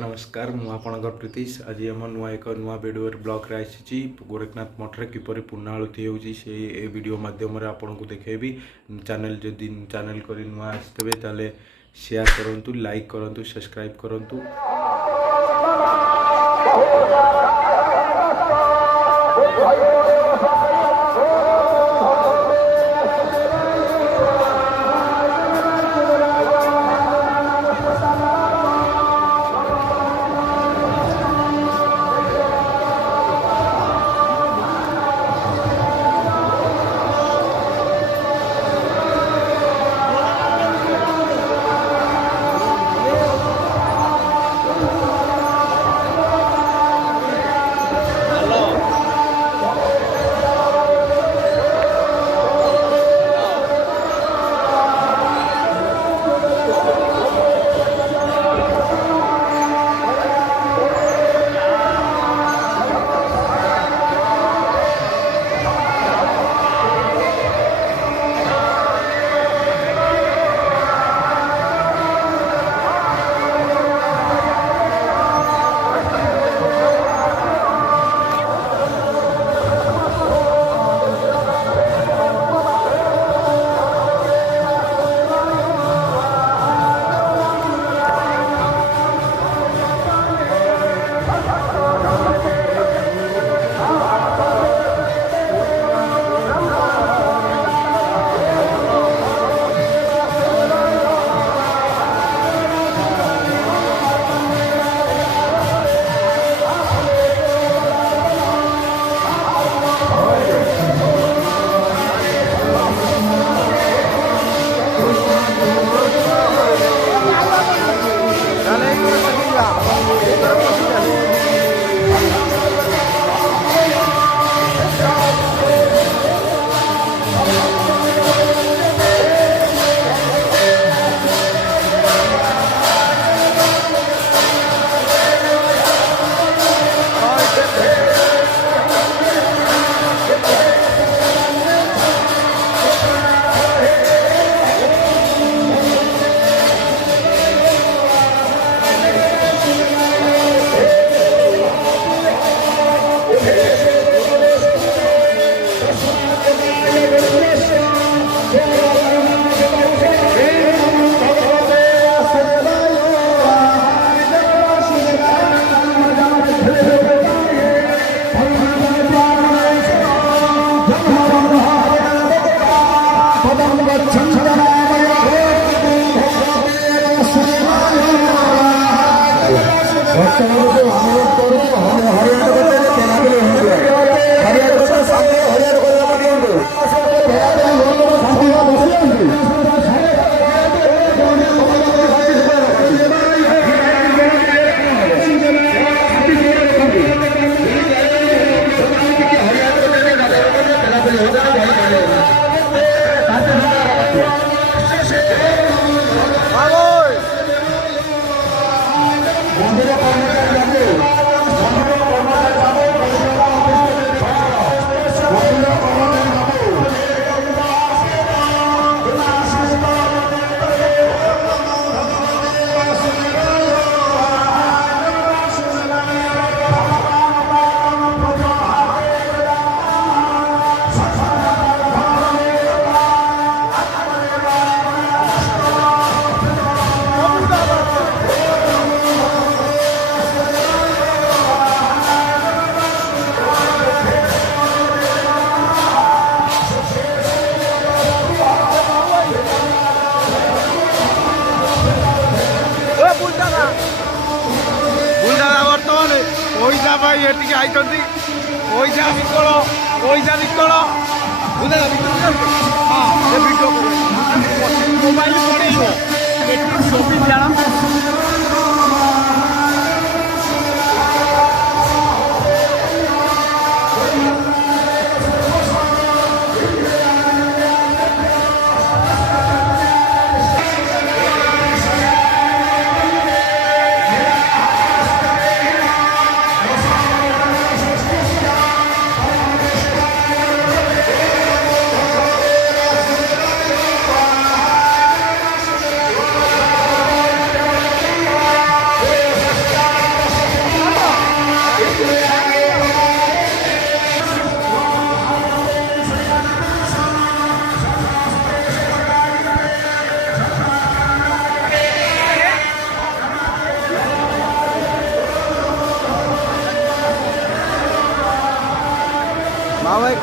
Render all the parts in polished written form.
नमस्कार मु आपणकर प्रीतिश आज आम नुआ एक नुआ भिडियो ब्लॉग रे आसी गोरखनाथ मठ रे किपरि पूर्णाहुति होउची से ए वीडियो माध्यम रे आपन को देखेबी। चैनल जदि चैनल करी नुआ आसतबे ताले शेयर करंतु, लाइक करंतु, सब्सक्राइब करंतु।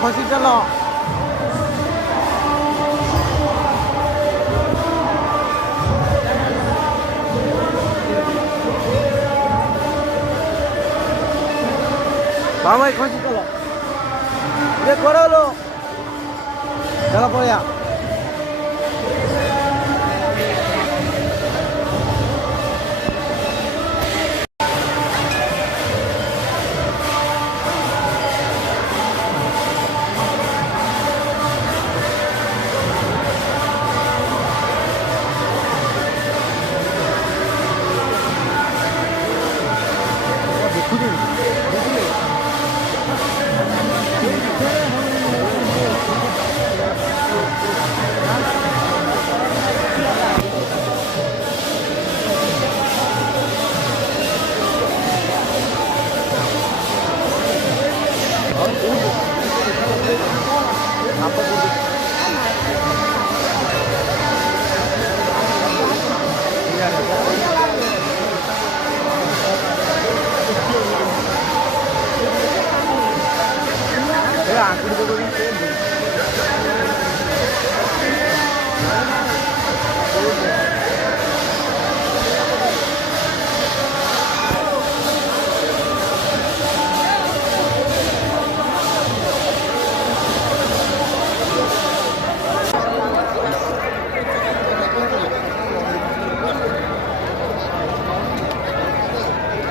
ଖସି ଚାଲ। हाँ भाई खसी चलो ये करो लो चलो पड़िया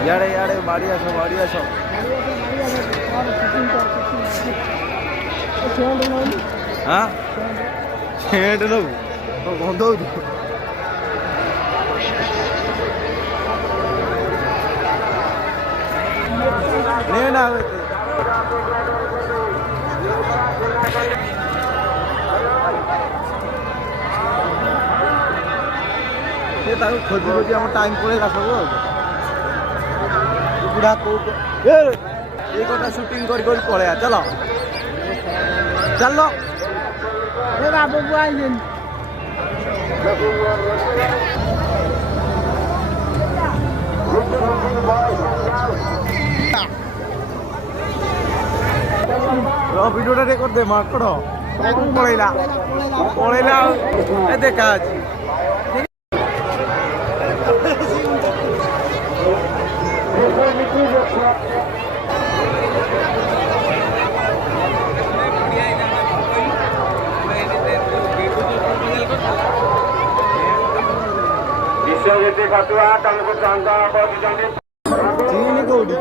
यारे यारे बाड़ी आसो हाँ सेंट नो गंध ना खोजी खोजी आम टाइम पड़ेगा सब बुढ़ा को ये कटा शूटिंग कर पड़े चलो चलो बाबू आइलिन भिडियोटा रेकर्ड दे माकड़ पड़ेला पड़ेला देखा विश्वजीत खटुआ चंद्रपुर चंदा चीनी कौटी